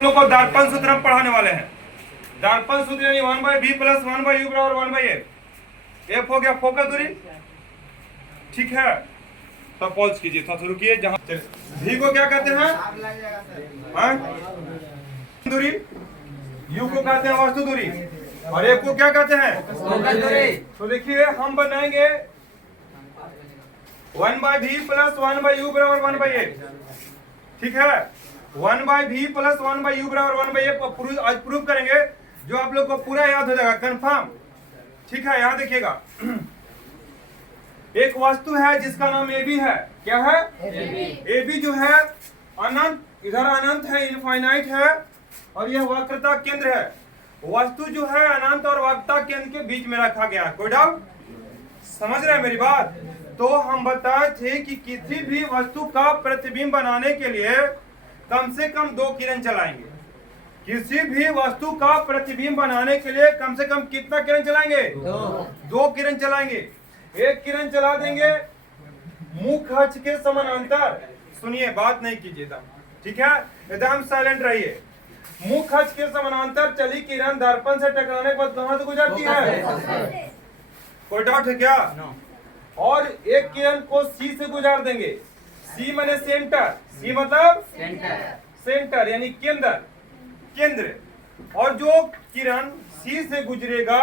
लोग को दर्पण सूत्र हम पढ़ाने वाले हैं। दर्पण सूत्र यानी 1/v प्लस 1/u बराबर 1/f। एफ हो गया फोकस दूरी, ठीक है। तो पॉज कीजिए, थोड़ा रुकिए। जहां v को क्या कहते हैं? दूरी। u को कहते हैं वस्तु दूरी, और f को क्या कहते हैं? फोकस दूरी। तो देखिए हम बनाएंगे 1/v प्लस 1/u बराबर 1/f, ठीक है। 1/v प्लस 1/u बराबर 1/f आज प्रूव करेंगे, जो आप लोग को पूरा याद हो जाएगा, कंफर्म, ठीक है। यहाँ देखिएगा, एक वस्तु है जिसका नाम AB है। क्या है? AB जो है अनंत, इधर अनंत है, इनफाइनाइट है, और यह वक्रता केंद्र है। वस्तु जो है अनंत और वक्रता केंद्र के बीच में रखा गया। कोई डाउट? समझ रहे हैं मेरी बात? तो हम बताए थे कि किसी भी वस्तु का प्रतिबिंब बनाने के लिए कम से कम 2 किरण चलाएंगे। किसी भी वस्तु का प्रतिबिंब बनाने के लिए कम से कम कितना किरण चलाएंगे? 2 किरण चलाएंगे। एक किरण चला देंगे मुख अक्ष के समानांतर। सुनिए, बात नहीं कीजिएगा, ठीक है, एकदम साइलेंट रहिए। मुख अक्ष के समानांतर चली किरण दर्पण से टकराने के बाद कहां से गुजरती है? कोई डाउट है क्या? और एक किरण को C से गुजार देंगे। C माने सेंटर, C मतलब सेंटर यानी केंद्र, केंद्र। और जो किरण C से गुजरेगा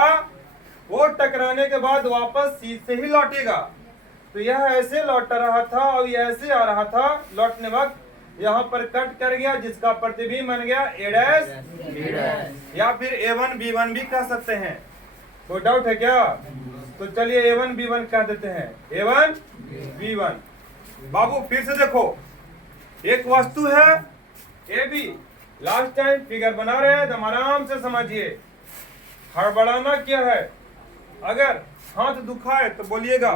वो टकराने के बाद वापस C से ही लौटेगा। तो यह ऐसे लौट रहा था और यह ऐसे आ रहा था। लौटने वक्त यहाँ पर कट कर गया, जिसका प्रतिबिंब बन गया A' या फिर A1 B1 भी कह सकते हैं। कोई डाउट है क्या? तो चलिए A1 B1 कह देते हैं, A1 B1। बाबू फिर से देखो, एक वस्तु है AB। लास्ट टाइम फिगर बना रहे हैं, तो आराम से समझिए, हड़बड़ाना क्या है। अगर हाथ दुखाए तो बोलिएगा,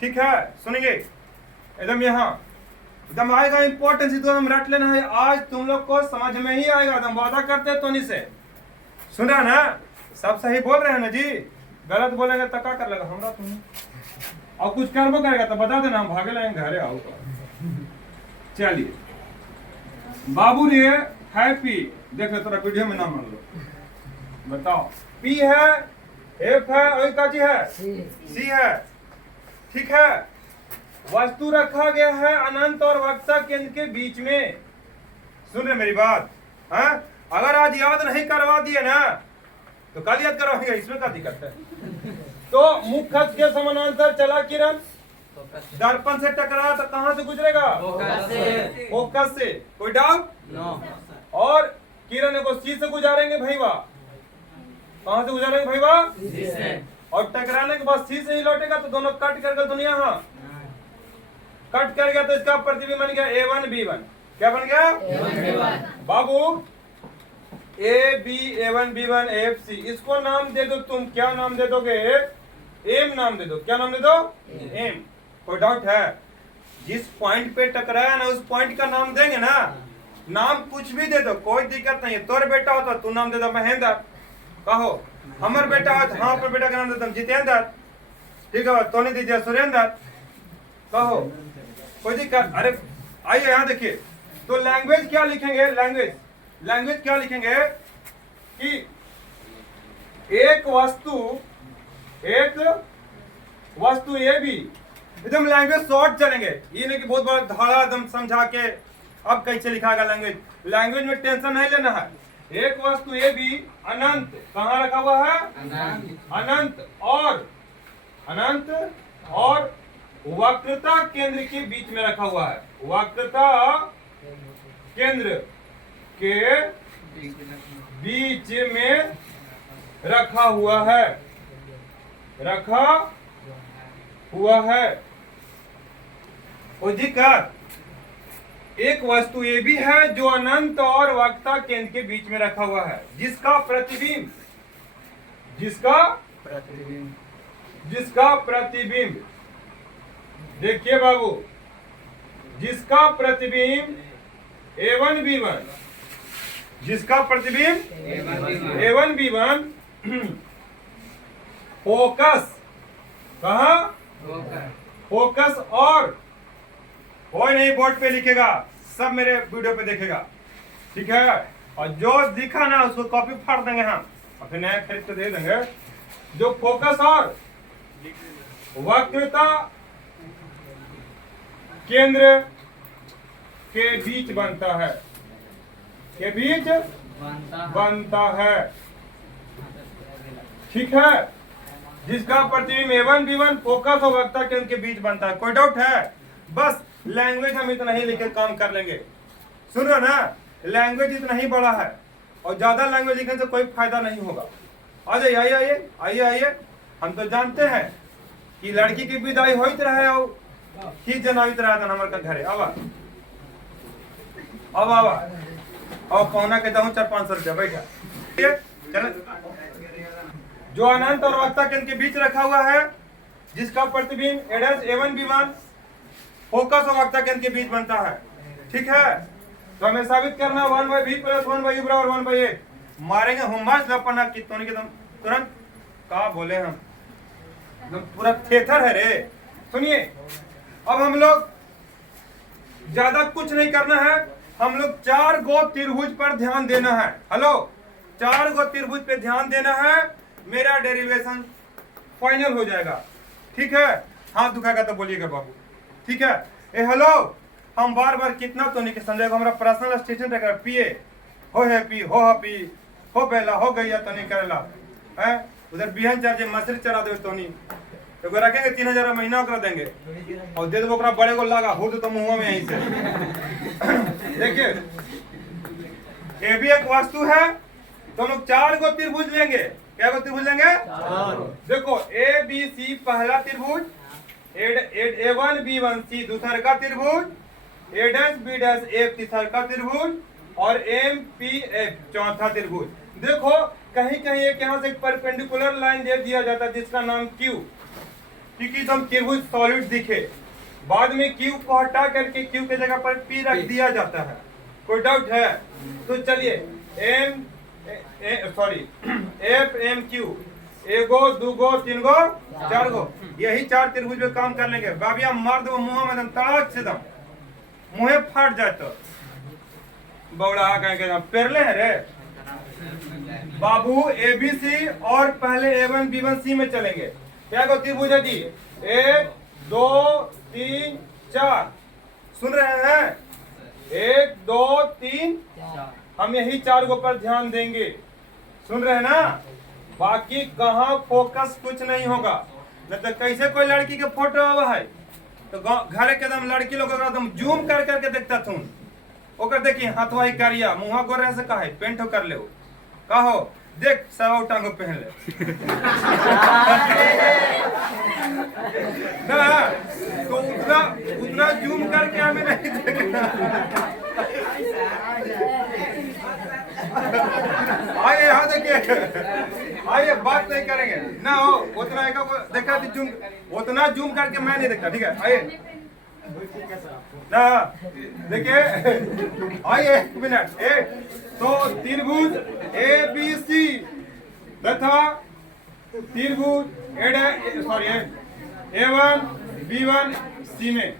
ठीक है। सुनेंगे एकदम, यहाँ एकदम आएगा इंपॉर्टेंस, तो हम रट लेना है। आज तुम लोग को समझ में ही आएगा, एकदम वादा करते हैं तोनी से। सुन रहे ना? सब सही बोल रहे हैं ना जी? गलत बोलेंगे तो क्या कर लेगा हमरा तुम? और कुछ करबो करेगा तो बता देना, हम भागे लाएंगे घरे आओ। चलिए बाबू रे है P, देख लो थोड़ा वीडियो में नाम मान लो, बताओ। P है, F है, और क्या चीज है? C है, ठीक है। वस्तु रखा गया है अनंत और वक्रता केंद्र के बीच में। सुन रहे मेरी बात? हाँ, अगर आज याद नहीं करवा दिए ना तो कल याद करवाएंगे, इसमें क्या दिक्कत है? तो मुख अक्ष के समानांतर चला किरण, दर्पण से टकरा तो कहां से गुजरेगा? फोकस से। कोई डाउट? और किरण को C से गुजारेंगे भैया। कहां से गुजारेंगे भैया? और टकराने के बाद C से ही लौटेगा, तो दोनों कट कर गए। दुनिया हाँ कट कर गया, तो इसका प्रतिबिंब बन गया A1 B1। क्या बन गया? बाबू AB A1 B1 FC, इसको नाम दे दो तुम। क्या नाम दे दोगे? M नाम दे दो। क्या नाम दे दो? M। कोई डाउट है? जिस पॉइंट पे टकराया ना, उस पॉइंट का नाम देंगे ना। नाम कुछ भी दे दो, कोई दिक्कत नहीं है। तोर बेटा हो तो तू नाम दे दो महेंद्र, कहो। हमार बेटा हो तो हाँ पर बेटा का नाम देता जितेंद्र, ठीक है। तो नहीं दीजिए सुरेंद्र, कहो, कोई दिक्कत? अरे आइए यहाँ देखिए, तो लैंग्वेज क्या लिखेंगे? लैंग्वेज क्या लिखेंगे कि एक वस्तु AB, एकदम लैंग्वेज शॉर्ट चलेंगे। ये नहीं कि बहुत बड़ा धारा एकदम समझा के अब कैसे लिखाएगा लैंग्वेज में टेंशन नहीं लेना है। एक वस्तु AB अनंत, कहाँ रखा हुआ है? अनंत और वक्रता केंद्र के बीच में रखा हुआ है। वक्रता केंद्र के बीच में रखा हुआ है। कोई दिक्कत? एक वस्तु AB है जो अनंत और वक्रता केंद्र के बीच में रखा हुआ है, जिसका प्रतिबिंब देखिए बाबू, जिसका प्रतिबिंब A1 B1, जिसका प्रतिबिंब A1 B1 फोकस, कहा? फोकस। और कोई नहीं बोर्ड पे लिखेगा, सब मेरे वीडियो पे देखेगा, ठीक है। और जो दिखा ना उसको कॉपी फाड़ देंगे हम और फिर नया खरीद के दे देंगे। जो फोकस और वक्रता केंद्र के बीच बनता है, के बीच बनता है, ठीक है, जिसका प्रतिबिंब A1 B1 फोकस और वक्रता केंद्र के बीच बनता है। कोई डाउट है? बस लैंग्वेज हम इतना ही लिख के काम कर लेंगे। सुन रहे ना, लैंग्वेज इतना ही बड़ा है और ज्यादा लैंग्वेज लिखने से कोई फायदा नहीं होगा। आ जाइए, आइए आइए आइए आइए। हम तो जानते हैं कि लड़की की विदाई होइत रहे और ही जनावित रहा था हमारे घरे। अब और पौना के दहूं 400-500 रुपया बैठा। चल, जो अनंत और वक्रता केंद्र के बीच रखा हुआ है, जिसका प्रतिबिंब A1 B1 फोकस और वक्रता केंद्र के बीच बनता है, ठीक है। तो हमें साबित करना 1/v + 1/u बराबर 1/a। मारेंगे हुमास लपना कितने के दम तुरंत का बोले हम एकदम पूरा थेथर है रे। सुनिए, अब हम लोग ज्यादा कुछ नहीं करना है, हम लोग 4 गो त्रिभुज पर ध्यान देना है। हेलो, 4 गो त्रिभुज पे ध्यान देना है, मेरा डेरिवेशन फाइनल हो जाएगा, ठीक है। हाथ दुखाएगा तो बोलिएगा बाबू, ठीक है। ए हेलो, हम बार बार कितना तो नहीं समझेगा, हमारा पर्सनल स्टेशन रखा पिए हो हैप्पी हो बेला हो गया तो नहीं करेला है। उधर बिहन चार्ज मछली चरा दे तो नहीं तो रखेंगे 3000 महीना ओकरा देंगे और दे देबो ओकरा बड़े को लगा हो तो मुंह में यहीं से। देखिए, ये भी एक वस्तु है, तो हम लोग 4 गो त्रिभुज लेंगे। क्या गो त्रिभुज लेंगे? 4। देखो ABC पहला त्रिभुज, A1 B1 C दूसरा का त्रिभुज, A'-B' तीसरा का त्रिभुज और MPF चौथा त्रिभुज। देखो कहीं कहीं एक यहाँ से एक परपेंडिकुलर लाइन दे दिया जाता है जिसका नाम Q, क्योंकि एकदम त्रिभुज सॉलिड दिखे। बाद में Q को हटा करके Q के जगह पर P रख दिया जाता है। कोई डाउट है? तो चलिए FMQ 1 गो 2 गो 3 गो 4 गो, यही 4 त्रिभुज पे काम कर लेंगे। बाबिया मार दो मुंह में दम तड़ाक से दम मुंह फाट जाए तो बौड़ा कहेंगे पेरले है रे बाबू। ABC और पहले A1 B1 C में चलेंगे। क्या को त्रिभुज है जी? 1 2 3 4, सुन रहे हैं? 1 2 3 हम यही 4 गो पर ध्यान देंगे, सुन रहे हैं ना। बाकी कहाँ फोकस कुछ नहीं होगा, नहीं तो कैसे कोई लड़की के फोटो आवा है तो घर के एकदम लड़की लोग एकदम जूम कर करके देखता थूं ओकर देखिए हाथवा ही करिया मुंह गोरे से कहे पेंट कर ले कहो देख सवा टांगो पहन ले ना, तो उतना उतना जूम करके हमें नहीं देखना। आइए यहाँ देखिए, आइए बात नहीं करेंगे ना हो उतना एक देखा जूम, उतना जूम करके मैं नहीं देखता, ठीक है। आइए ना देखिए, आइए 1 मिनट। तो त्रिभुज ABC तथा त्रिभुज A1 B1 C में,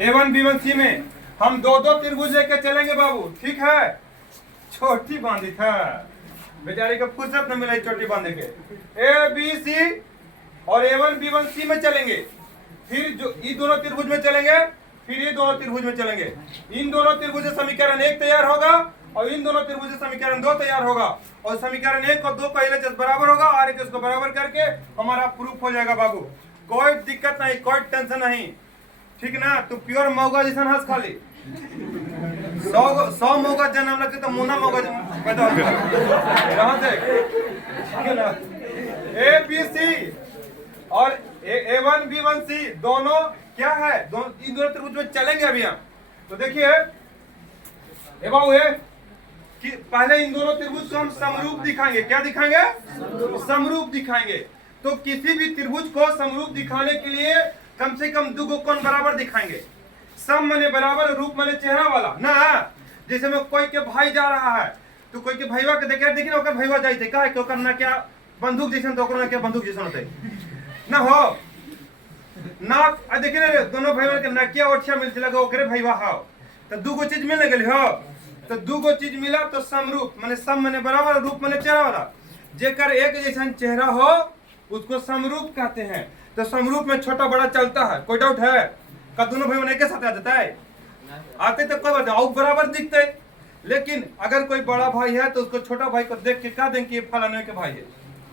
A1 B1 C में हम 2-2 त्रिभुज लेके चलेंगे बाबू, ठीक है। छोटी बांधी था बेचारे को फुर्सत न मिले छोटी बांधे के। ABC और A1 B1 C में चलेंगे, फिर जो ये दोनों त्रिभुज में चलेंगे, फिर ये दोनों त्रिभुज में चलेंगे। इन दोनों त्रिभुज से समीकरण 1 तैयार होगा और इन दोनों त्रिभुज से समीकरण 2 तैयार होगा और समीकरण 1 और 2 का LHS बराबर होगा, RHS को बराबर करके हमारा प्रूफ हो जाएगा बाबू। कोई दिक्कत नहीं, कोई टेंशन नहीं, ठीक ना। तू प्योर मौगा जैसा हंस खाली 100 मौका जन्म लगते तो मुन्ना मौका पैदा होगा से। ABC और A1 B1 C दोनों क्या है, इन दोनों त्रिभुज में चलेंगे अभी हम। तो देखिए कि पहले इन दोनों त्रिभुज को हम समरूप दिखाएंगे। क्या दिखाएंगे? समरूप दिखाएंगे। तो किसी भी त्रिभुज को समरूप दिखाने के लिए कम से कम 2 कोण बराबर दिखाएंगे। सम माने बराबर, रूप माने चेहरा वाला ना। जैसे में कोई के भाई जा रहा है तो कोई के भाईवा के देखे देखिए ओकर भाईवा जाइते का के ओकर ना क्या बंदूक जैसन, तो ओकर ना क्या बंदूक जैसन होते ना हो ना। देखिए दोनों भाईवा के नकिया ओठिया मिलते लगे ओकरे भाईवा हां तो 2 गो चीज मिल गेल हो तो दू गो चीज मिला तो समरूप माने सम माने बराबर, रूप माने चेहरा वाला। जेकर एक जैसा चेहरा हो उसको समरूप कहते हैं। तो समरूप में छोटा बड़ा चलता है, कोई डाउट है? का दोनों भाई बहन के साथ आ जाता है? आते तो कोई बात नहीं, बराबर दिखते। लेकिन अगर कोई बड़ा भाई है तो उसको छोटा भाई को देख के कह दें कि ये फलाने के भाई है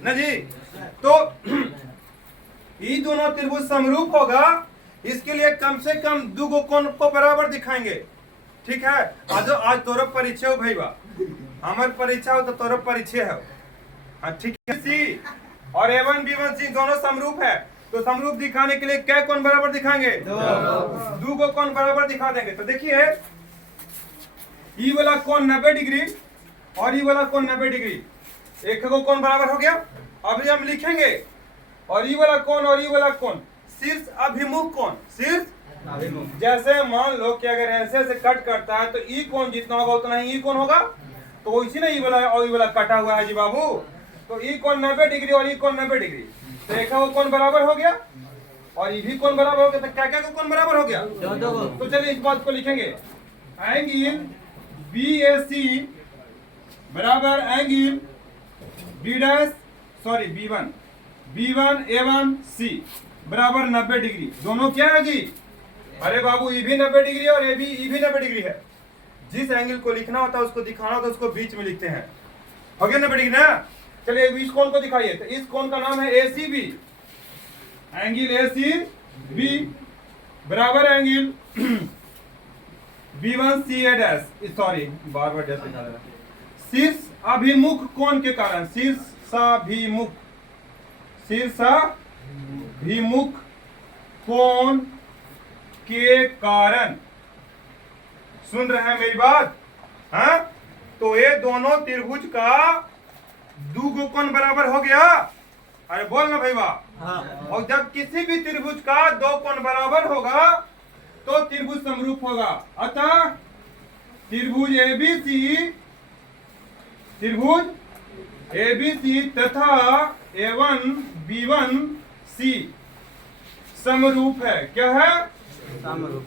ना जी। तो ये दोनों त्रिभुज समरूप होगा, इसके लिए कम से कम दो गो कोण को बराबर दिखाएंगे। ठीक है, आज तोर परीक्षा हो भैया, हमार परीक्षा हो तो तोर परीक्षा हो। हाँ ठीक है। सी और A1 B1 C दोनों समरूप है, तो समरूप दिखाने के लिए क्या कोण बराबर दिखाएंगे? दो गो कोण बराबर दिखा देंगे। तो देखिए ये वाला कोण 90 डिग्री और ये वाला कोण 90 डिग्री, एक को कोण बराबर हो गया। अभी हम लिखेंगे और ये वाला कोण और ये वाला कोण शीर्ष अभिमुख कोण, शीर्ष अभिमुख। जैसे मान लो कि अगर ऐसे ऐसे कट करता है तो ई कोण जितना होगा उतना ही ई कोण होगा, तो इसी ना ये वाला और ये वाला कटा हुआ है जी बाबू, तो ई कोण 90 डिग्री और ई कोण 90 डिग्री, तो एक को कोण बराबर हो गया और ये भी कोण बराबर हो गया। तो क्या क्या कोण बराबर हो गया? तो चलिए इस बात को लिखेंगे, एंगल BAC बराबर एंगल B1 A1 C बराबर 90 डिग्री। दोनों क्या है जी? अरे बाबू ये भी 90 डिग्री और ये भी 90 डिग्री है। जिस एंगल को लिखना होता है उसको दिखाना होता है उसको बीच में लिखते हैं। हो गया 90 डिग्री ना? चलिए इस कोण को दिखाइए। तो इस कोण का नाम है ACB, एंगल ACB बराबर angle B1 CA dash, sorry बार बार डैश लिखा है, शीर्ष अभिमुख कोण के कारण, शीर्षाभिमुख कोण के कारण। सुन रहे हैं मेरी बात? हाँ, तो ये दोनों त्रिभुज का दो गो कोण बराबर हो गया। अरे बोल ना भाई वाह। हाँ। और जब किसी भी त्रिभुज का दो कोण बराबर होगा तो त्रिभुज समरूप होगा। अतः त्रिभुज ABC तथा A1 B1 C समरूप है। क्या है? समरूप।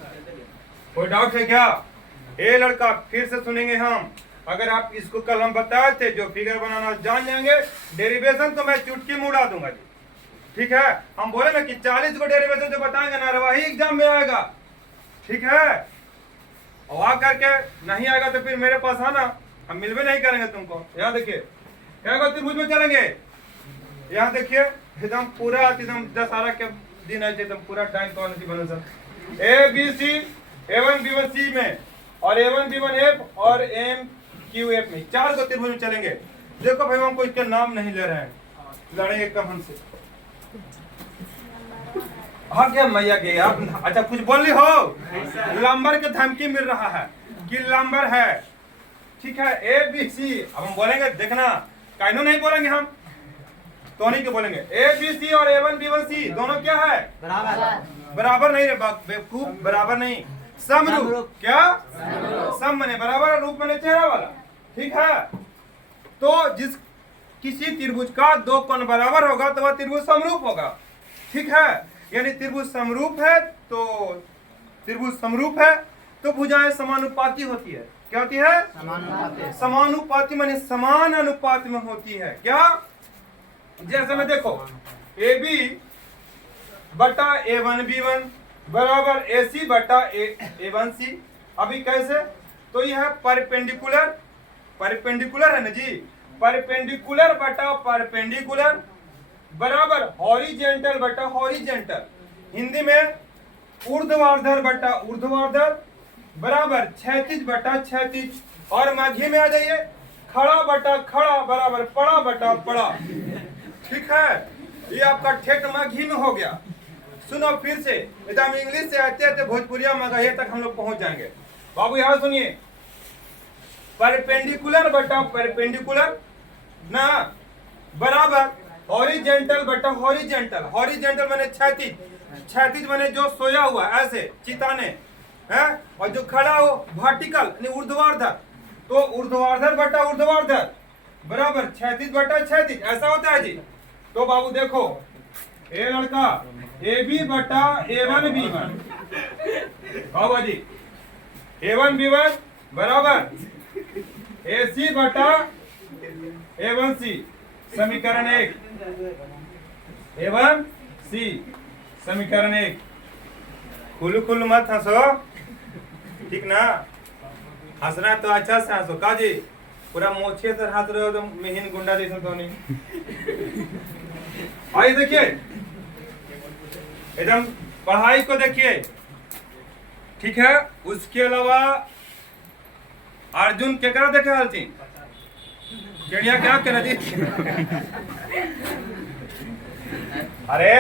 कोई डाउट है क्या? ए लड़का फिर से सुनेंगे हम। अगर आप इसको कल हम बताए थे जो फिगर बनाना जान जाएंगे, डेरिवेशन तो मैं चुटकी में उड़ा दूंगा जी। ठीक है, हम बोले ना कि 40 को डेरिवेशन जो बताएंगे ना वही एग्जाम में आएगा। ठीक है, और आ करके नहीं आएगा तो फिर मेरे पास आना, हम मिलवे नहीं करेंगे तुमको। यहाँ देखिए क्या त्रिभुज में चलेंगे। यहाँ देखिए एकदम पूरा एकदम दशहरा के दिन है एकदम पूरा टाइम कौन सी बनो sir ABC A1 B1 C में और A1 B1 F और MQF में 4 को त्रिभुज में चलेंगे। देखो भाई हमको इसके नाम नहीं ले रहे हैं, लड़ेंगे कब हमसे। हाँ क्या मैया के आप अच्छा कुछ बोल रही हो? लंबर के धमकी मिल रहा है कि लंबर है। ठीक है, ABC अब हम बोलेंगे, देखना काइनो नहीं बोलेंगे हम, तो नहीं के बोलेंगे। ABC और A1 B1 C दोनों क्या है? बराबर नहीं रे बेवकूफ, बराबर नहीं, समरूप। क्या? सम माने बराबर, रूप माने चेहरा वाला। ठीक है, तो जिस किसी त्रिभुज का दो कोण बराबर होगा तो वह त्रिभुज समरूप होगा। ठीक है, यानी त्रिभुज समरूप है तो भुजाएं समानुपाती होती है। क्या होती है? समानुपाती माने समान अनुपात में होती है। क्या? जैसे में देखो AB बटा A1 B1 बराबर AC बटा A1 C। अभी कैसे? तो यह है परपेंडिकुलर है ना जी, परपेंडिकुलर बटा परपेंडिकुलर बराबर हॉरिजेंटल बटा हॉरिजेंटल। हिंदी में ऊर्ध्वाधर बटा ऊर्ध्वाधर बराबर क्षैतिज बटा क्षैतिज। और माघी में आ जाइए, खड़ा बटा खड़ा बराबर पड़ा बटा पड़ा। ठीक है, ये आपका ठेठ माघी में हो गया। सुनो फिर से, एकदम इंग्लिश से आते आते भोजपुरिया मगहिया तक हम लोग पहुंच जाएंगे। बाबू यहाँ सुनिए, परपेंडिकुलर बटा परपेंडिकुलर ना बराबर हॉरिजेंटल बटा हॉरिजेंटल। हॉरिजेंटल माने क्षैतिज, क्षैतिज माने जो सोया हुआ ऐसे चिताने है, और जो खड़ा हो वर्टिकल यानी ऊर्ध्वाधर, तो ऊर्ध्वाधर बटा ऊर्ध्वाधर बराबर क्षैतिज बटा क्षैतिज। ऐसा होता है जी। तो बाबू देखो, ए लड़का AB बटा A1 B1 बाबा जी, A1 B1 बराबर AC बटा A1C समीकरण 1, A1C समीकरण 1। खुलू खुलू मत हंसो, ठीक ना? हंसना है तो अच्छा से हंसो। काजी पूरा मोछे से हंस रहे हो तो मिहिन गुंडा जैसे तो नहीं। आइए देखिए, एकदम पढ़ाई को देखिए, ठीक है। उसके अलावा अर्जुन क्या करा देखे हाल थी केड़िया क्या करा जी। अरे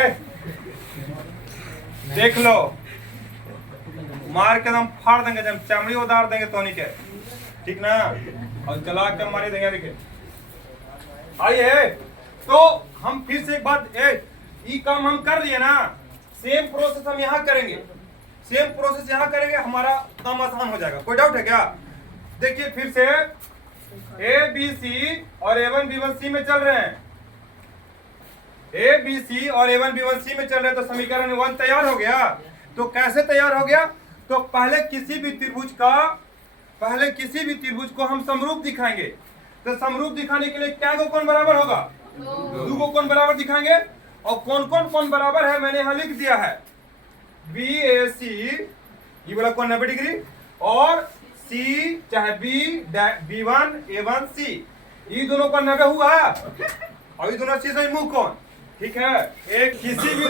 देख लो, मार के एकदम फाड़ देंगे, जब चमड़ी उतार देंगे तो नहीं के, ठीक ना? और चला के मारी देंगे। देखिए आइए, तो हम फिर से एक बात, ये काम हम कर लिए ना, सेम प्रोसेस हम यहाँ करेंगे, सेम प्रोसेस यहाँ करेंगे, हमारा काम आसान हो जाएगा। कोई डाउट है क्या? देखिए फिर से ABC और A1 B1 C में चल रहे हैं, ABC और A1 B1 C में चल रहे हैं, तो समीकरण 1 तैयार हो गया। तो कैसे तैयार हो गया? तो पहले किसी भी त्रिभुज को हम समरूप दिखाएंगे। तो समरूप दिखाने के लिए क्या को कोण बराबर होगा? दो को कोण बराबर दिखाएंगे। और कौन कौन कोण बराबर है मैंने यहाँ लिख दिया है। BAC ये वाला कोण 90 डिग्री, और C चाहे B1 A1C ये दोनों का 90 हुआ, और ये दोनों चीज मुख कोण, ठीक है। एक किसी भी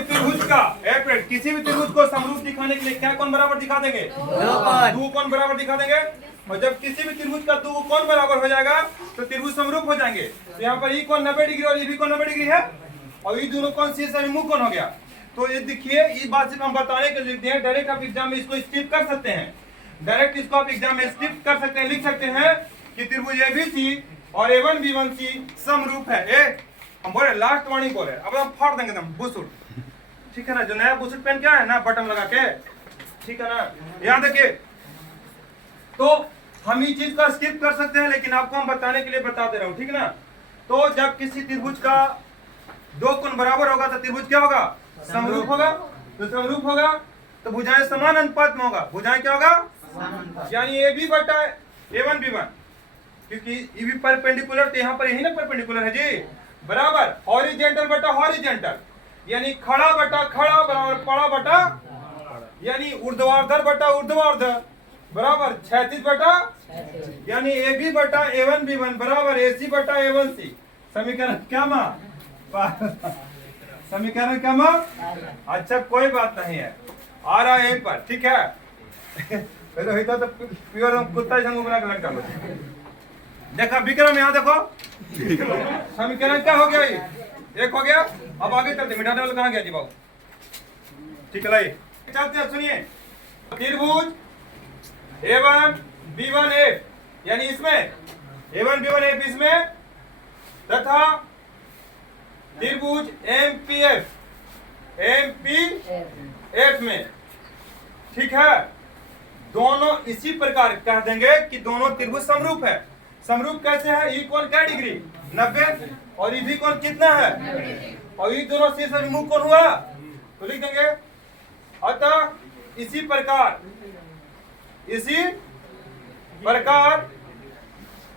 त्रिभुज को समरूप दिखाने के लिए क्या कोण बराबर दिखा देंगे? दो कोण बराबर दिखा देंगे। और जब किसी भी त्रिभुज का दो कोण बराबर हो जाएगा तो त्रिभुज समरूप हो जाएंगे। तो यहाँ पर ये कोण 90 डिग्री और ये भी कोण 90 डिग्री है, और ये दोनों कोण सी से मुख कोण हो गया। तो ये देखिए, ये बात सिर्फ हम बताने के लिए लिखते हैं, डायरेक्ट आप एग्जाम में इसको स्किप कर सकते हैं, डायरेक्ट इसको आप एग्जाम में स्किप कर सकते हैं, लिख सकते हैं कि त्रिभुज ABC और A1 B1C समरूप है। हम बोले लास्ट वार्निंग बोले, अब हम फाड़ देंगे एकदम बुसुट, ठीक है ना? जो नया बुसुट पेन क्या है ना, बटन लगा के, ठीक है ना? यहाँ देखिए, तो हम ये चीज का स्किप कर सकते हैं, लेकिन आपको हम बताने के लिए बता दे रहा हूँ, ठीक है ना? तो जब किसी त्रिभुज का दो कोण बराबर होगा तो त्रिभुज क्या होगा? समरूप होगा। तो समरूप होगा तो भुजाएं समान अनुपात में होगा। भुजाएं क्या होगा? यानी AB बटा A1 B1, क्योंकि ये भी परपेंडिकुलर, तो यहाँ पर यही ना परपेंडिकुलर है जी, बराबर। हॉरिजेंटल बटा हॉरिजेंटल, यानी खड़ा बटा खड़ा बराबर पड़ा बटा, यानी ऊर्ध्वाधर बटा ऊर्ध्वाधर बराबर क्षैतिज बटा, यानी AB बटा A1 B1 बराबर AC बटा A1C। समीकरण क्या मां? समीकरण क्या मां? अच्छा कोई बात नहीं है, आ रहा है एक बार, ठीक है। तो प्योर कुत्ता संग बना के लटका लो। देखा विक्रम, यहाँ देखो समीकरण क्या हो गया? ये एक हो गया। अब आगे चलते, मिटा डाल कहाँ गया जी बाबू? ठीक है लाइए चलते हैं, सुनिए। त्रिभुज A1 B1 F, यानी इसमें A1 B1 F इसमें, तथा त्रिभुज MPF में, ठीक है। दोनों इसी प्रकार कह देंगे कि दोनों त्रिभुज समरूप है। समरूप कैसे है? ये कोण क्या डिग्री? 90, और ये भी कोण कितना है? और ये दोनों से मुख कोण हुआ, तो लिख देंगे। अतः इसी प्रकार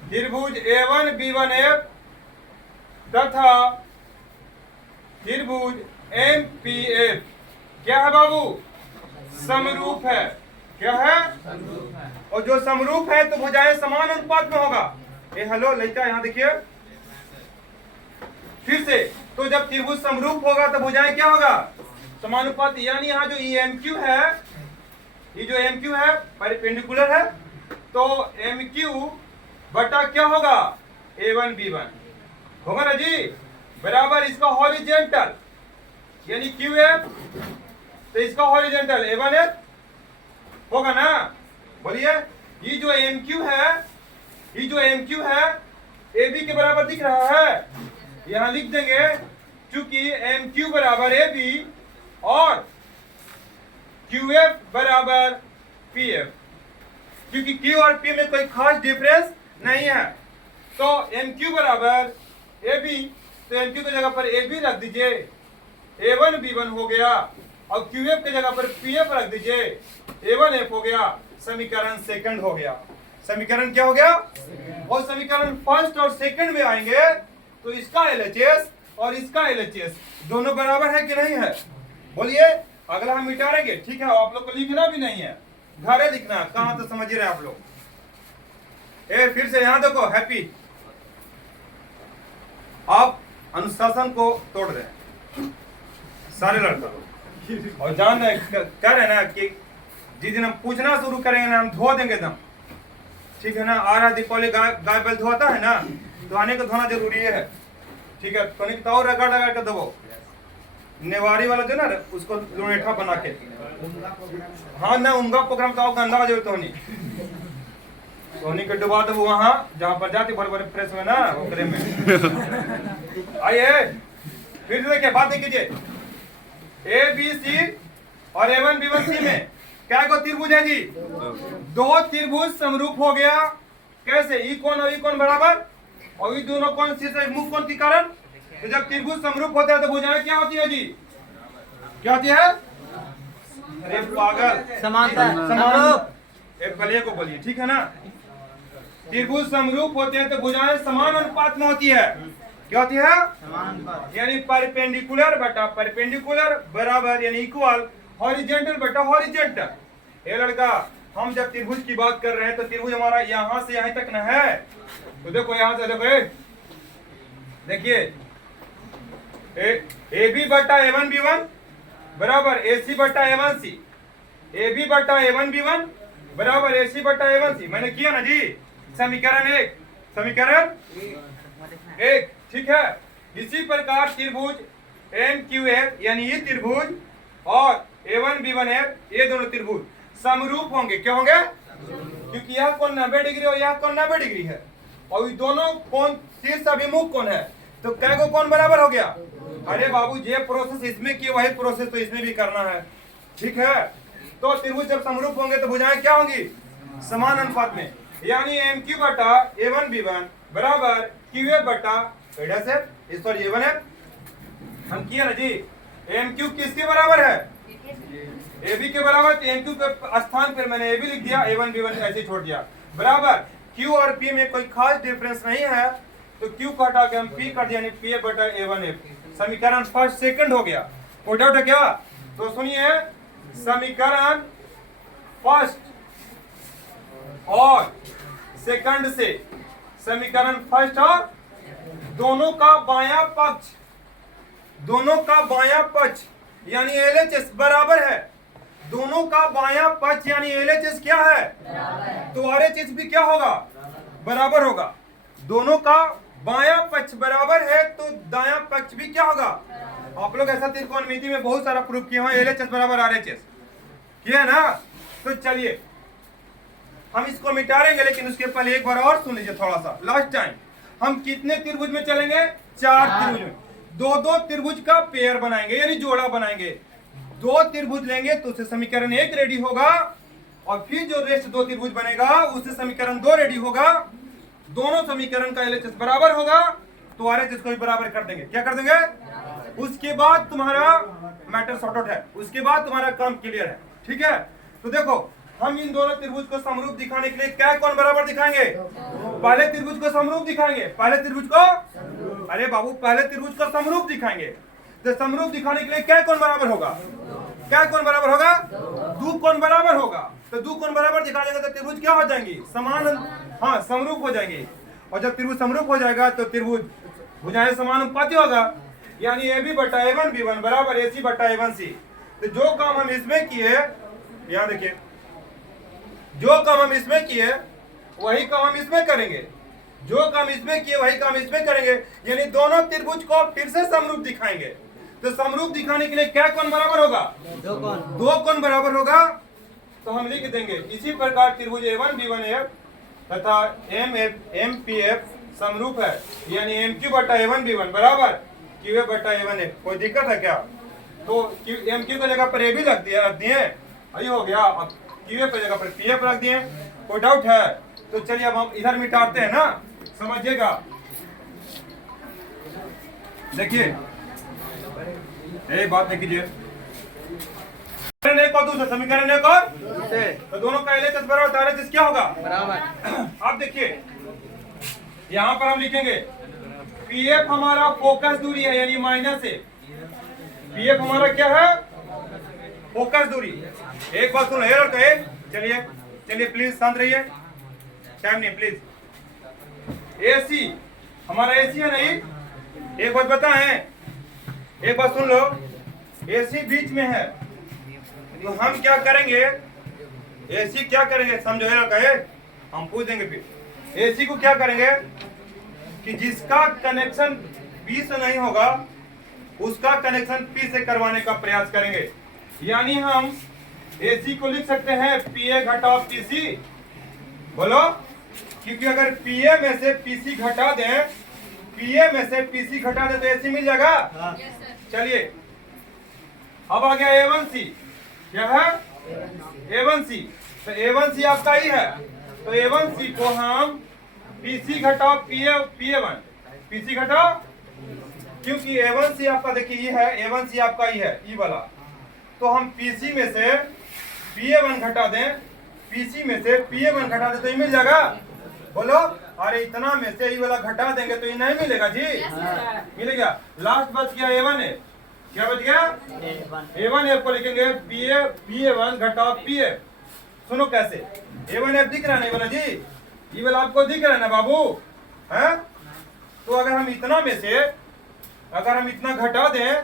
त्रिभुज A1 B1 F तथा त्रिभुज MPF क्या है बाबू? समरूप है। क्या है? और जो समरूप है तो भुजाएं समान अनुपात में होगा। हेलो लड़का, यहाँ देखिए फिर से, तो जब त्रिभुज समरूप होगा तो भुजाएं क्या होगा? समानुपाती। यानी यहाँ जो MQ है, ये जो MQ है परपेंडिकुलर है, तो MQ बटा क्या होगा? A1 B1 होगा ना जी, बराबर इसका हॉरिजेंटल, यानी QF, तो इसका हॉरिजेंटल A1F होगा ना? बोलिए, ये जो MQ है AB के बराबर दिख रहा है, यहां लिख देंगे, क्योंकि MQ बराबर AB और QF बराबर PF, क्योंकि Q और P में कोई खास डिफरेंस नहीं है। तो MQ बराबर AB, तो MQ की जगह पर AB रख दीजिए, A1 B1 हो गया, और QF की जगह पर PF रख दीजिए, A1F हो गया। समीकरण सेकंड हो गया। समीकरण क्या हो गया? और समीकरण फर्स्ट और सेकंड में आएंगे तो इसका LHS और इसका LHS दोनों बराबर है कि नहीं है? बोलिए। अगला हम मिटाएंगे, ठीक है। आप लोग को लिखना भी नहीं है, घरे लिखना है। कहां तो समझ रहे आप लोग। फिर से यहां देखो, हैप्पी आप अनुशासन को तोड़ रहे हैं सारे लड़का लोग, और जान रहे कह रहे ना कि जिस दिन हम पूछना शुरू करेंगे ना, हम धो देंगे दम, ठीक है ना। आ रहा दीपावली, गाय बैल धोता है ना, तो आने को धोना जरूरी है, ठीक है। तो और रगड़ रगड़ के दबो, नेवारी वाला जो ना उसको लोनेठा बना के। हाँ ना, उनका प्रोग्राम तो गंदा जो धोनी के डुबा दो वहां जहां पर जाती भर भर फ्रेश में ना ओकरे में। आइए फिर से देखिए, बात कीजिए। ABC और A1 B1 C में क्या को त्रिभुज है जी? दो त्रिभुज समरूप हो गया। कैसे? ई कोण और ई कोण बराबर, और ये दोनों कोण से मुख कोण के कारण। तो जब त्रिभुज समरूप होता है तो भुजाएं क्या होती है जी? क्या होती है? अरे पागल, समांतर। पहले को बोलिए, ठीक है ना। त्रिभुज समरूप होते हैं तो भुजाएं समान अनुपात में होती है। क्या होती है? यानी परपेंडिकुलर बटा परपेंडिकुलर बराबर, यानी इक्वल हॉरिजॉन्टल बटा हॉरिजॉन्टल। ये लड़का, हम जब त्रिभुज की बात कर रहे हैं तो त्रिभुज हमारा यहां से यहां तक ना है। तो देखो यहां से देखो, देखिए AB बटा A1 B1 बराबर AC बटा A1 C। AB बटा A1 B1 बराबर AC बटा A1 C। मैंने किया ना जी, समीकरण 1, समीकरण 1, ठीक है। इसी प्रकार त्रिभुज MQF यानी ये त्रिभुज और A1 B1 है, ये दोनों त्रिभुज समरूप होंगे। क्या होंगे? क्योंकि यह कोण 90 डिग्री और यह कोण 90 डिग्री है, और ये दोनों कोण शीर्ष अभिमुख कोण है। तो कै को कोण बराबर हो गया? अरे बाबू, ये प्रोसेस इसमें किए वही प्रोसेस तो इसमें भी करना है, ठीक है। तो त्रिभुज जब समरूप होंगे तो भुजाएं क्या होंगी? समान अनुपात में। यानी MQ बटा A1 B1 बराबर QF बटा सॉरी A1 है, हम किया ना जी। MQ किसके बराबर है? AB के बराबर। तो MQ के स्थान पर मैंने AB लिख दिया, A1 B1 ऐसे छोड़ दिया बराबर। Q और P में कोई खास डिफरेंस नहीं है, तो Q को हटा के हम P कर दिया, यानी P बटा A1F। समीकरण फर्स्ट सेकंड हो गया। कोई डाउट है क्या? तो सुनिए, समीकरण फर्स्ट और सेकंड से, समीकरण फर्स्ट और दोनों का बायां पक्ष, दोनों का बायां पक्ष यानी LHS बराबर है। दोनों का बायां पक्ष यानी LHS क्या है? तो RHS भी क्या होगा? बराबर होगा। दोनों का बायां पक्ष बराबर है तो दायां पक्ष भी क्या होगा? आप लोग ऐसा त्रिकोणमिति में बहुत सारा प्रूफ किए हैं, LHS बराबर RHS किया ना। तो चलिए हम इसको मिटाएंगे, लेकिन उसके पहले एक बार और सुन लीजिए थोड़ा सा, लास्ट टाइम। हम कितने त्रिभुज में चलेंगे? 4 त्रिभुज में। दो त्रिभुज का पेयर बनाएंगे, यानी जोड़ा बनाएंगे। 2 त्रिभुज लेंगे तो उससे समीकरण 1 रेडी होगा, और फिर जो रेस्ट 2 त्रिभुज बनेगा उससे समीकरण 2 रेडी होगा। दोनों समीकरण का LHS बराबर होगा तो RHS को भी बराबर कर देंगे। क्या कर देंगे? उसके बाद तुम्हारा मैटर सॉर्ट आउट है, उसके बाद तुम्हारा काम क्लियर है, ठीक है। तो देखो, हम इन दोनों त्रिभुज को समरूप दिखाने के लिए क्या कोण बराबर दिखाएंगे? पहले त्रिभुज को समरूप दिखाएंगे, पहले त्रिभुज को, अरे बाबू, पहले त्रिभुज को समरूप दिखाएंगे। तो समरूप दिखाने के लिए क्या कोण बराबर होगा? क्या कोण बराबर होगा? 2 कोण बराबर होगा। तो 2 कोण बराबर दिखा देंगे तो त्रिभुज क्या हो जाएंगी? समान, हाँ, समरूप हो जाएंगे। और जब त्रिभुज समरूप हो जाएगा तो त्रिभुज भुजाएं समान अनुपाती होगा, यानी AB बटा A1 B1 बराबर AC बटा A1 C। तो जो काम हम इसमें किए, यहाँ देखिए, जो काम हम इसमें किए वही काम हम इसमें करेंगे, जो काम इसमें किए वही काम इसमें करेंगे, यानी दोनों त्रिभुज को फिर से समरूप दिखाएंगे। तो समरूप दिखाने के लिए क्या कोण बराबर होगा? 2 कोण बराबर होगा। तो हम लिख देंगे इसी प्रकार त्रिभुज A1 B1F तथा MPF समरूप है, यानी MQ बटा A1 B1 बराबर QF बटा A1F। कोई दिक्कत है क्या? तो MQ की जगह पर AB रख दिए, यही हो गया। अब QF की जगह पर PF रख दिए। कोई डाउट है? तो चलिए अब हम इधर मिटाते हैं ना, समझिएगा। देखिए, एक बात देखिए, एक और दूसरा समीकरण एक और, तो दोनों का LHS बराबर RHS क्या होगा? बराबर। आप देखिए, यहाँ पर हम लिखेंगे पीएफ हमारा फोकस दूरी है यानी माइनस है। पीएफ हमारा क्या है? फोकस दूरी। एक बात सुनो कहे, चलिए चलिए प्लीज शांत रहिए, टाइम नहीं प्लीज। एसी हमारा एसी है नहीं, एक बात बताएं, एक बात सुन लो, एसी बीच में है तो हम क्या करेंगे, एसी क्या करेंगे समझो कहे, हम पूछ देंगे फिर एसी को क्या करेंगे कि जिसका कनेक्शन पी से नहीं होगा उसका कनेक्शन पी से करवाने का प्रयास करेंगे। यानी हम एसी को लिख सकते हैं पीए घटाओ पीसी, बोलो, क्योंकि अगर पीए में से पीसी घटा दें, पीए में से पीसी घटा दें तो एसी मिल जाएगा। चलिए अब आ गया A1C, क्या है? A1C, तो A1C आपका ही है, तो A1C को हम पीसी घटाओ PA1, पीसी घटाओ, क्योंकि A1C आपका देखिए ये है, A1C आपका ही है ई वाला, तो हम पीसी में से PA1 घटा दें, पीसी में से PA1 घटा दें तो ये मिल जाएगा। बोलो, अरे इतना में से ये वाला घटा देंगे तो ये नहीं मिलेगा जी, मिलेगा। लास्ट बच गया A1 है, क्या बच गया? A1F को लिखेंगे PA1 घटाओ PF। सुनो कैसे, A1F दिख रहा नहीं वाला जी, ये वाला आपको दिख रहा है ना बाबू, है? तो अगर हम इतना में से, अगर हम इतना घटा दें,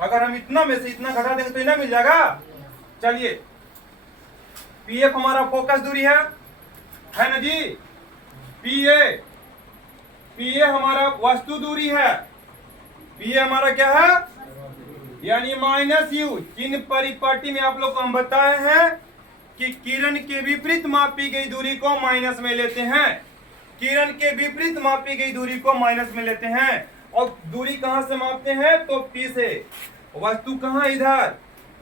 अगर हम इतना में से इतना घटा देंगे तो इतना मिल जाएगा। चलिए पीएफ हमारा फोकस दूरी है ना जी, पीए हमारा वस्तु दूरी है, पीए हमारा क्या है यानी माइनस यू। चिन्ह परिपाटी में आप लोग को हम बताए हैं कि किरण के विपरीत मापी गई दूरी को माइनस में लेते हैं, किरण के विपरीत मापी गई दूरी को माइनस में लेते हैं। और दूरी कहां से मापते हैं? तो पी से। वस्तु कहां? इधर,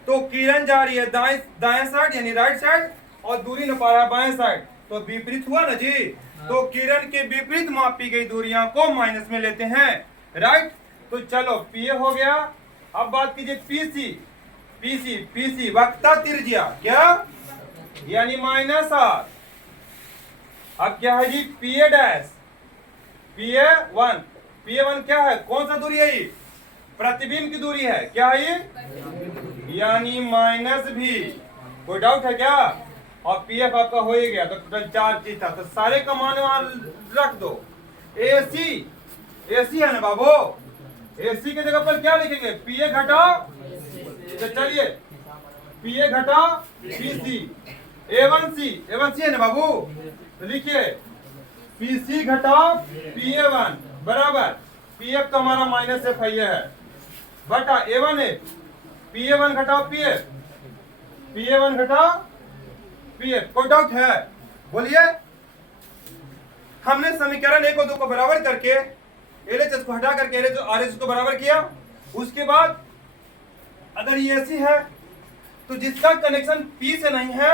तो किरण जा रही है दाएं साइड यानी राइट साइड, और दूरी न पा रहा है बाएं साइड, तो विपरीत हुआ ना जी। तो किरण के विपरीत मापी गई दूरियां को माइनस में लेते हैं, राइट। तो चलो पीए हो गया। अब बात कीजिए पीसी, पीसी वक्रता त्रिज्या क्या यानी माइनस आर। अब क्या है जी? पीए डैश, पीए1 क्या है? कौन सा दूरी है ये? प्रतिबिंब की दूरी है, क्या है ये? यानी माइनस भी। कोई डाउट है क्या? और पीएफ आपका हो ही गया, तो टोटल 4 चीज था, तो सारे का मान वहां रख दो। एसी है ना बाबू, एसी के जगह पर क्या लिखेंगे? पीए घटाओ, तो चलिए पीए घटाओ पीसी। A1C है ना बाबू, तो लिखिए पीसी घटाओ PA1 बराबर पीएफ तो हमारा माइनस एफ है बटा A1F, PA1 घटाओ PF, PA1 घटाओ PF। कोई डाउट है? बोलिए। हमने समीकरण 1 और 2 को बराबर करके LHS को हटा करके LHS और RHS को बराबर किया। उसके बाद अगर ये ऐसी है तो जिसका कनेक्शन P से नहीं है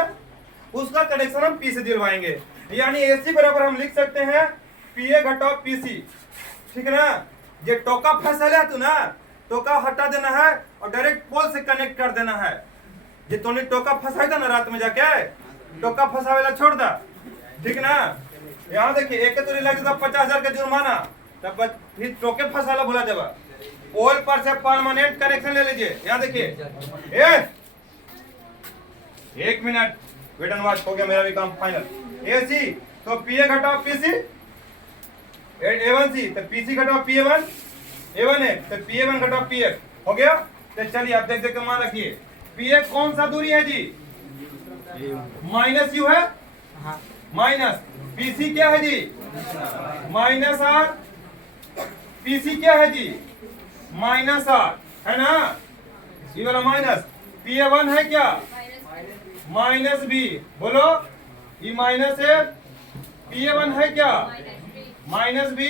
उसका कनेक्शन हम P से दिलवाएंगे। यानी AC बराबर हम लिख सकते हैं PA घटाओ PC, ठीक है ना। ये टोका फंसा तू ना, टोका हटा देना है और डायरेक्ट पोल से कनेक्ट कर देना है। ये तूने टोका फंसाया था ना रात में जाके, टोका फंसावेला छोड़ दा, ठीक ना। यहाँ देखिए एक तो लग जाता 50,000 का जुर्माना, तब फिर टोके फंसाला भुला देगा। पोल पर से परमानेंट कनेक्शन ले लीजिए। यहाँ देखिए 1 मिनट वेट एंड वॉच, हो गया मेरा भी काम फाइनल। AC तो PA घटाओ PC, A1C तो PC घटाओ PA1, A1F तो PA1 घटाओ PF, हो गया। तो चलिए आप देख के मान रखिए PA कौन सा दूरी है जी? माइनस यू है, माइनस PC क्या है जी? माइनस R, PC क्या है जी? माइनस R, है ना। ये वाला माइनस PA1 है क्या? माइनस B, बोलो ये माइनस है। PA1 है क्या? माइनस B,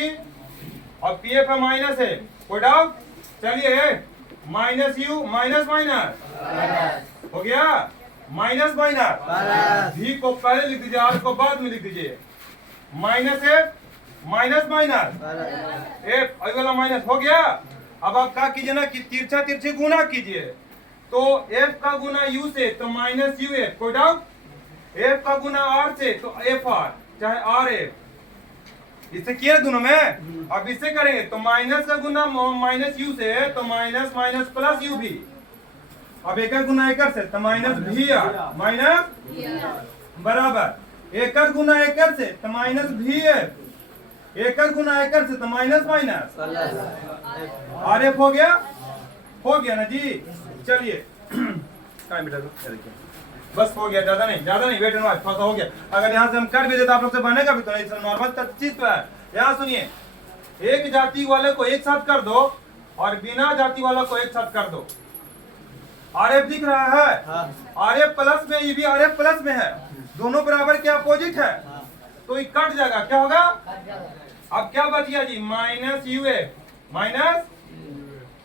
और PF है माइनस है। कोई डाउट? चलिए माइनस यू माइनस माइनस हो गया, माइनस माइनस भी को पहले लिख दीजिए, आर को बाद में लिख दीजिए। Minus F minus minus F वाला माइनस हो गया। अब आप क्या कीजिए ना कि तिरछा तिरछे गुना कीजिए, तो एफ का गुना यू से तो माइनस यू एफ। कोई डाउट? एफ का गुना आर से तो एफ आर चाहे आर एफ, इससे किया दोनों में, अब इससे करेंगे तो माइनस का गुना माइनस यू से, तो माइनस माइनस प्लस यू भी। अब एक गुना एक से तो माइनस भी माइनस बराबर एक गुना एक से तो माइनस भी एक गुना एक से तो माइनस माइनस आर एफ हो गया ना जी। चलिए बस हो गया, ज्यादा नहीं वेट एंड वॉच, थोड़ा सा हो गया। अगर यहाँ से हम कर भी देते आप लोग से बनेगा भी तो नहीं, नॉर्मल चीज तो है। यहाँ सुनिए, एक जाति वाले को एक साथ कर दो और बिना जाति वाला को एक साथ कर दो। आरएफ दिख रहा है, आरएफ प्लस में, ये भी आरएफ प्लस में है, दोनों बराबर के अपोजिट है, तो ये कट जाएगा। क्या होगा अब, क्या बच गया जी, minus U A minus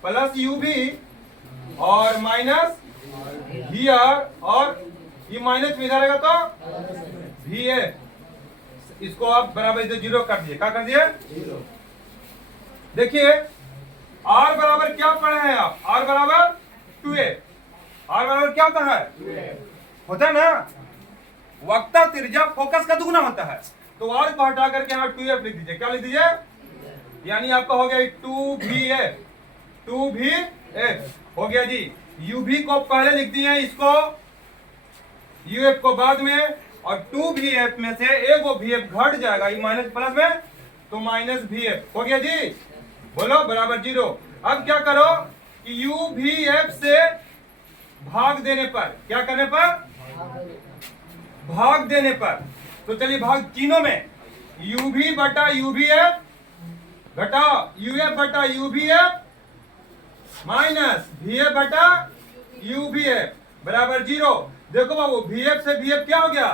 plus U भी और माइनस वी आर, और ये माइनस में इधर आएगा तो वी ए। इसको आप बराबर इधर जीरो कर दिए, क्या कर दिए जीरो। देखिए आर बराबर क्या पढ़े हैं आप, आर बराबर 2a, आर बराबर क्या होता है, होता है ना, वक्ता त्रिज्या फोकस का दुगना होता है। तो आर को हटा करके आप 2f लिख दीजिए, क्या लिख दीजिए, यानी आपका हो गया 2va हो गया जी। uv को पहले लिख दिए, इसको uf को बाद में, और 2vf में से एक वो vf घट जाएगा, ये माइनस प्लस में, तो माइनस vf हो गया जी। बोलो बराबर जीरो। अब क्या करो कि uvf से भाग देने पर, क्या करने पर, भाग देने पर, तो चलिए भाग तीनों में, uv बटा uvf घटा uf बटा uvf माइनस vf बटा uvf बराबर जीरो। देखो बाबू, vf से vf क्या हो गया,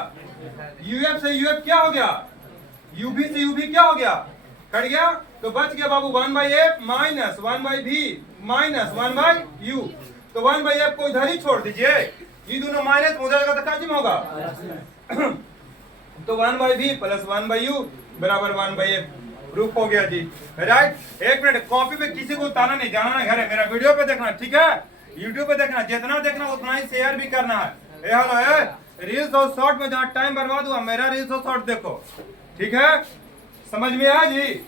uf से uf क्या हो गया, ub से ub क्या हो गया, कट गया, तो बच गया बाबू 1/f minus 1/v minus 1/u। तो 1/f को इधर ही छोड़ दीजिए, ये दोनों माइनस हो जाएगा तो क्या होगा तो 1/v प्लस 1/u बराबर 1/f प्रूफ हो गया जी। राइट, एक मिनट, कॉपी पे किसी को उतारना नहीं, जाना नहीं घर है, मेरा वीडियो पे देखना, ठीक है, यूट्यूब पे देखना, जितना देखना उतना ही शेयर भी करना है। हेलो है रील्स और शॉर्ट में जहाँ टाइम बर्बाद हुआ, मेरा रील्स और शॉर्ट देखो, ठीक है, समझ में आया जी।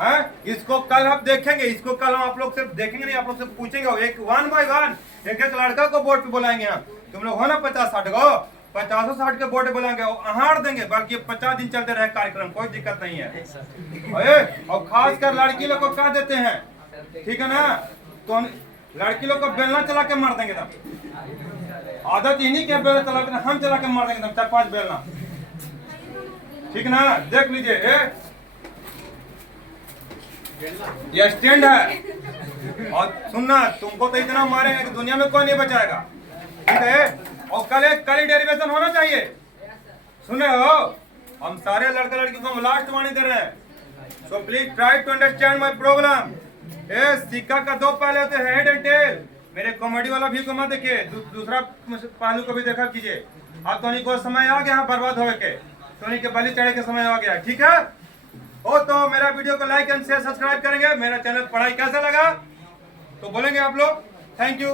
है, इसको कल हम देखेंगे, इसको कल हम आप लोग से देखेंगे नहीं, आप लोग से पूछेंगे, एक 1 बाय 1 एक एक लड़का को बोर्ड पे बुलाएंगे हम, तुम लोग हो ना 50-60 को, 50-60 के बोर्ड बुलाएंगे, अहाड़ देंगे, बल्कि 50 दिन चलते रहे कार्यक्रम, कोई दिक्कत नहीं है। और खास कर लड़की लोग को कह देते हैं, ठीक है ना, तो हम लड़की लोग को बेलना चला के मार देंगे, तब आदत ही नहीं कि बेलना चला के, हम चला के मार देंगे तब 4-5 बेलना, ठीक ना, देख लीजिए। ये स्टैंड है, और सुनना, तुमको तो इतना मारेंगे कि दुनिया में कोई नहीं बचाएगा, ठीक है। और कल डेरिवेशन होना चाहिए, सुन रहे हो, हम सारे लड़का लड़की को हम लास्ट वार्निंग दे रहे हैं, so please try to understand my problem. सिक्का का दो पहले होते हैं, हेड एंड टेल। मेरे कॉमेडी वाला व्यू को मत देखिए, दूसरा पहलू को भी देखा कीजिए। अब तो को समय आ गया बर्बाद होने के, सोनी के बलि चढ़े के समय आ गया, ठीक है। हो तो मेरा वीडियो को लाइक एंड शेयर सब्सक्राइब करेंगे। मेरा चैनल पढ़ाई कैसा लगा तो बोलेंगे आप लोग, थैंक यू।